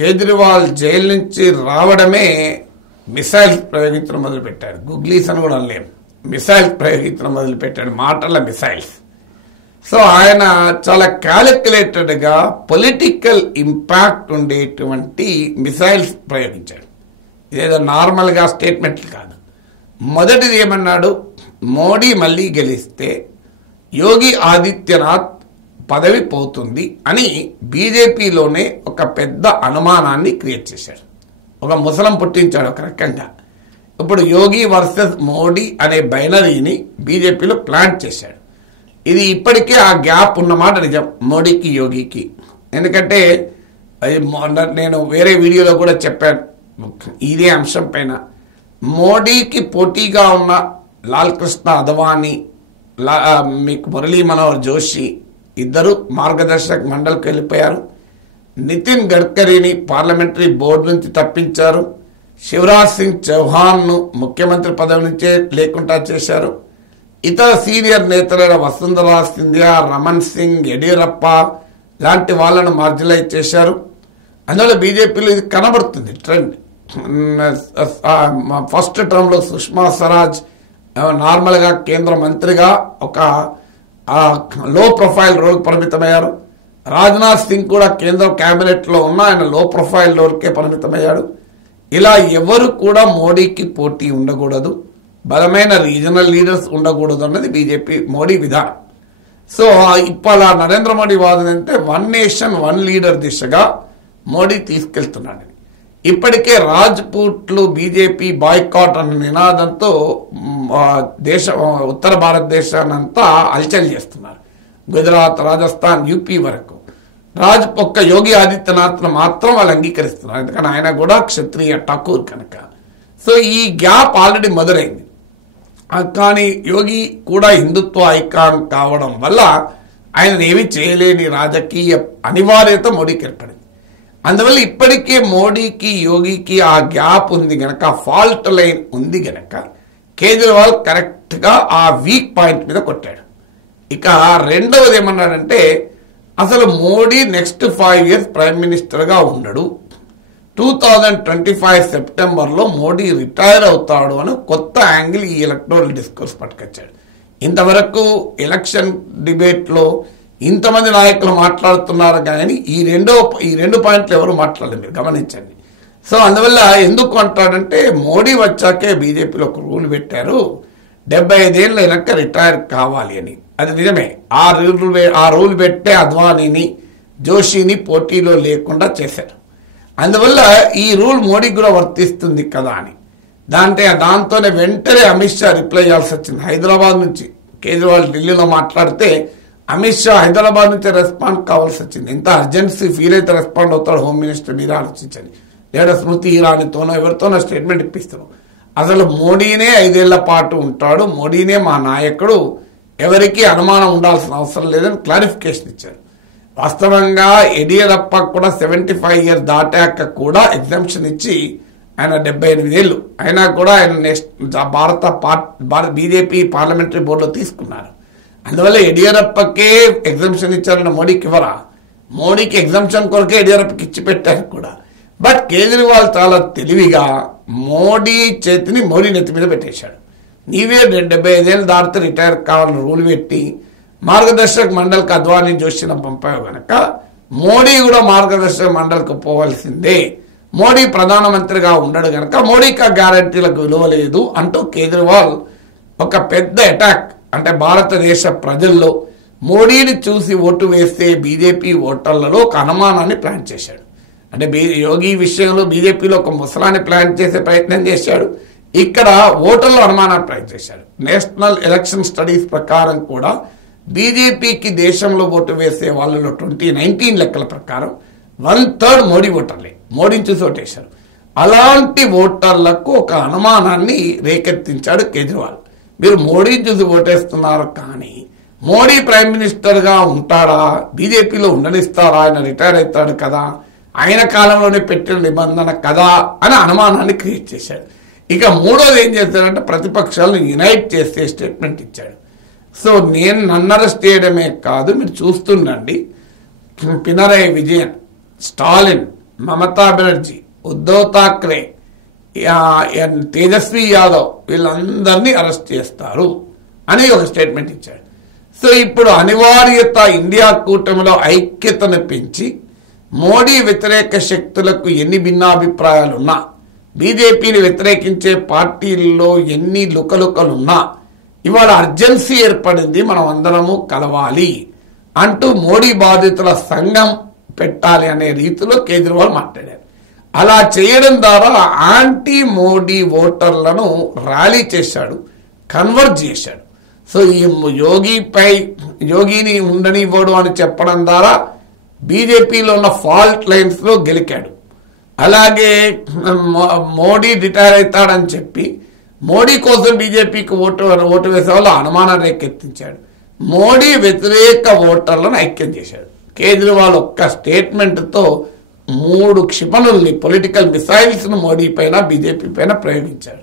Kejriwal jail నుంచి రావడమే missiles ప్రయోగించడం మొదలుపెట్టాడు. గుగ్లీస్ అని కూడా అనలేము, మిసైల్స్ ప్రయోగించడం మొదలుపెట్టాడు, మాటల మిసైల్స్. సో ఆయన చాలా క్యాలిక్యులేటెడ్గా పొలిటికల్ ఇంపాక్ట్ ఉండేటువంటి మిసైల్స్ ప్రయోగించాడు. ఇదేదో నార్మల్గా స్టేట్మెంట్లు కాదు. మొదటిది ఏమన్నాడు, మోడీ మళ్ళీ గెలిస్తే యోగి ఆదిత్యనాథ్ పదవి పోతుంది అని బీజేపీలోనే ఒక పెద్ద అనుమానాన్ని క్రియేట్ చేశాడు. ఒక ముసలం పుట్టించాడు ఒక రకంగా. ఇప్పుడు యోగి వర్సెస్ మోడీ అనే బైనరీని బీజేపీలో ప్లాంట్ చేశాడు. ఇది ఇప్పటికే ఆ గ్యాప్ ఉన్నమాట నిజం మోడీకి యోగికి. ఎందుకంటే నేను వేరే వీడియోలో కూడా చెప్పాను ఇదే అంశం పైన. మోడీకి పోటీగా ఉన్న లాల్ కృష్ణ అద్వానీ, మీకు మురళీ మనోహర్ జోషి ఇద్దరు మార్గదర్శక్ మండలికి వెళ్ళిపోయారు. నితిన్ గడ్కరీని పార్లమెంటరీ బోర్డు నుంచి తప్పించారు. శివరాజ్ సింగ్ చౌహాన్ను ముఖ్యమంత్రి పదవి నుంచే లేకుండా చేశారు. ఇతర సీనియర్ నేతలైన వసుంధరా సింధియా, రమణ్ సింగ్, యడియూరప్ప లాంటి వాళ్ళను మార్జినలైజ్ చేశారు. అందువల్ల బీజేపీలో ఇది కనబడుతుంది ట్రెండ్. ఫస్ట్ టర్మ్లో సుష్మా స్వరాజ్ నార్మల్గా కేంద్ర మంత్రిగా ఒక లో ప్రొఫైల్ రోల్కి పరిమితమయ్యారు. రాజ్నాథ్ సింగ్ కూడా కేంద్ర క్యాబినెట్లో ఉన్న ఆయన లో ప్రొఫైల్ రోల్కే పరిమితమయ్యాడు. ఇలా ఎవరు కూడా మోడీకి పోటీ ఉండకూడదు, బలమైన రీజనల్ లీడర్స్ ఉండకూడదు అన్నది బీజేపీ మోడీ విధానం. సో ఇప్పలా నరేంద్ర మోడీ వాదన అంటే వన్ నేషన్ వన్ లీడర్ దిశగా మోడీ తీసుకెళ్తున్నాడు. ఇప్పటికే రాజ్పూట్లు బీజేపీ బాయ్కాట్ అన్న నినాదంతో ఉత్తర భారతదేశాన్నంతా అల్చల్ చేస్తున్నారు. గుజరాత్, రాజస్థాన్, యూపీ వరకు. ఒక్క యోగి ఆదిత్యనాథ్ను మాత్రం వాళ్ళు అంగీకరిస్తున్నారు, ఎందుకని ఆయన కూడా క్షత్రియ ఠాకూర్ కనుక. సో ఈ గ్యాప్ ఆల్రెడీ మొదలైంది. కానీ యోగి కూడా హిందుత్వ ఐకాన్ కావడం వల్ల ఆయన ఏమీ చేయలేని రాజకీయ అనివార్యత మోడీకి ఏర్పడింది. అందువల్ల ఇప్పటికే మోడీకి యోగికి ఆ గ్యాప్ ఉంది గనక, ఫాల్ట్ లైన్ ఉంది గనక కేజ్రీవాల్ కరెక్ట్గా ఆ వీక్ పాయింట్ మీద కొట్టాడు. ఇక రెండవది ఏమన్నాడంటే, అసలు మోడీ నెక్స్ట్ 5 years ప్రైమ్ మినిస్టర్గా ఉండడు, 2025 సెప్టెంబర్లో మోడీ రిటైర్ అవుతాడు అని కొత్త యాంగిల్ ఈ ఎలక్టోరల్ డిస్కోర్స్ పట్టుకొచ్చాడు. ఇంతవరకు ఎలక్షన్ డిబేట్లో ఇంతమంది నాయకులు మాట్లాడుతున్నారు కానీ ఈ రెండు పాయింట్లు ఎవరు మాట్లాడలేదు, మీరు గమనించండి. సో అందువల్ల ఎందుకు అంటాడంటే, మోడీ వచ్చాకే బీజేపీలో ఒక రూల్ పెట్టారు, 75 ఏళ్ళ వెనక రిటైర్ కావాలి అని. అది నిజమే. ఆ రూల్ పెట్టే అద్వానీని, జోషిని పోటీలో లేకుండా చేశారు. అందువల్ల ఈ రూల్ మోడీకి కూడా వర్తిస్తుంది కదా అని దాంతోనే వెంటనే అమిత్ షా రిప్లై చేయాల్సి వచ్చింది. హైదరాబాద్ నుంచి కేజ్రీవాల్ ఢిల్లీలో మాట్లాడితే అమిత్ షా హైదరాబాద్ నుంచి రెస్పాండ్ కావాల్సి వచ్చింది. ఎంత అర్జెన్సీ ఫీల్ అయితే రెస్పాండ్ అవుతాడు హోమ్ మినిస్టర్, మీరు ఆలోచించండి. లేదా స్మృతి ఇరానీతోనో ఎవరితోనో స్టేట్మెంట్ ఇప్పిస్తారు. అసలు మోడీనే 5 ఏళ్ల పాటు ఉంటాడు, మోడీనే మా నాయకుడు, ఎవరికి అనుమానం ఉండాల్సిన అవసరం లేదని క్లారిఫికేషన్ ఇచ్చారు. వాస్తవంగా యడియూరప్ప కూడా 75 years దాటాక కూడా ఎగ్జామ్షన్ ఇచ్చి ఆయన 78 ఏళ్ళు అయినా కూడా ఆయన బీజేపీ పార్లమెంటరీ బోర్డులో తీసుకున్నారు. అందువల్ల యడియూరప్పకే ఎగ్జామ్షన్ ఇచ్చారన్న మోడీకి ఇవ్వరా? మోడీకి ఎగ్జామ్షన్ కొరకే యడియూరప్పకి ఇచ్చి పెట్టారు కూడా. బట్ కేజ్రీవాల్ చాలా తెలివిగా మోడీ చేతిని మోడీ నెత్తి మీద పెట్టేశాడు. నీవే 75 ఏళ్ళు దాటితే రిటైర్ కావాలని రూల్ పెట్టి మార్గదర్శక్ మండలికి అద్వానీ జోషిని పంపావు కనుక మోడీ కూడా మార్గదర్శక మండలికి పోవాల్సిందే, మోడీ ప్రధానమంత్రిగా ఉండడు కనుక మోడీకి ఆ గ్యారంటీలకు విలువ లేదు అంటూ కేజ్రీవాల్ ఒక పెద్ద అటాక్, అంటే భారతదేశ ప్రజల్లో మోడీని చూసి ఓటు వేస్తే బీజేపీ ఓటర్లలో ఒక అనుమానాన్ని ప్లాన్ చేశాడు. అంటే యోగి విషయంలో బీజేపీలో ఒక ముసలాన్ని ప్లాన్ చేసే ప్రయత్నం చేశాడు, ఇక్కడ ఓటర్లో అనుమానాన్ని ప్లాన్ చేశాడు. నేషనల్ ఎలక్షన్ స్టడీస్ ప్రకారం కూడా బీజేపీకి దేశంలో ఓటు వేసే వాళ్ళలో 2019 లెక్కల ప్రకారం 1/3 మోడీ ఓటర్లే మోడీని చూసి ఓటేశారు. అలాంటి ఓటర్లకు ఒక అనుమానాన్ని రేకెత్తించాడు కేజ్రీవాల్. మీరు మోడీని చూసి ఓటేస్తున్నారు కానీ మోడీ ప్రైమ్ మినిస్టర్గా ఉంటాడా, బీజేపీలో ఉండనిస్తారా, ఆయన రిటైర్ అవుతాడు కదా, ఆయన కాలంలోనే పెట్టిన నిబంధన కదా అని అనుమానాన్ని క్రియేట్ చేశాడు. ఇక మూడోది ఏం చేశాడంటే ప్రతిపక్షాలను యునైట్ చేసే స్టేట్మెంట్ ఇచ్చాడు. సో నన్ను అరెస్ట్ చేయడమే కాదు, మీరు చూస్తుండండి, పినరయ్ విజయన్, స్టాలిన్ మమతా బెనర్జీ, ఉద్ధవ్ ఠాక్రే, తేజస్వి యాదవ్ వీళ్ళందరినీ అరెస్ట్ చేస్తారు అని ఒక స్టేట్మెంట్ ఇచ్చాడు. సో ఇప్పుడు అనివార్యత ఇండియా కూటమిలో ఐక్యతను పెంచి మోడీ వ్యతిరేక శక్తులకు ఎన్ని భిన్నాభిప్రాయాలున్నా, బీజేపీని వ్యతిరేకించే పార్టీల్లో ఎన్ని లుకలుకలున్నా ఇవాళ అర్జెన్సీ ఏర్పడింది, మనం అందరము కలవాలి అంటూ మోడీ బాధితుల సంఘం పెట్టాలి అనే రీతిలో కేజ్రీవాల్ మాట్లాడారు. అలా చేయడం ద్వారా యాంటీ మోడీ ఓటర్లను ర్యాలీ చేశాడు, కన్వర్ట్ చేశాడు. సో ఈ యోగిని ఉండనివ్వడు అని చెప్పడం ద్వారా బీజేపీలో ఉన్న ఫాల్ట్ లైన్స్లో గెలికాడు. అలాగే మోడీ రిటైర్ అవుతాడని చెప్పి మోడీ కోసం బీజేపీకి ఓటు వేసే వాళ్ళు అనుమానం రేకెత్తించాడు. మోడీ వ్యతిరేక ఓటర్లను ఐక్యం చేశాడు. కేజ్రీవాల్ ఒక్క స్టేట్మెంట్తో 3 క్షిపణుల్ని, పొలిటికల్ మిసైల్స్ను మోడీ పైన బీజేపీ పైన ప్రయోగించాడు.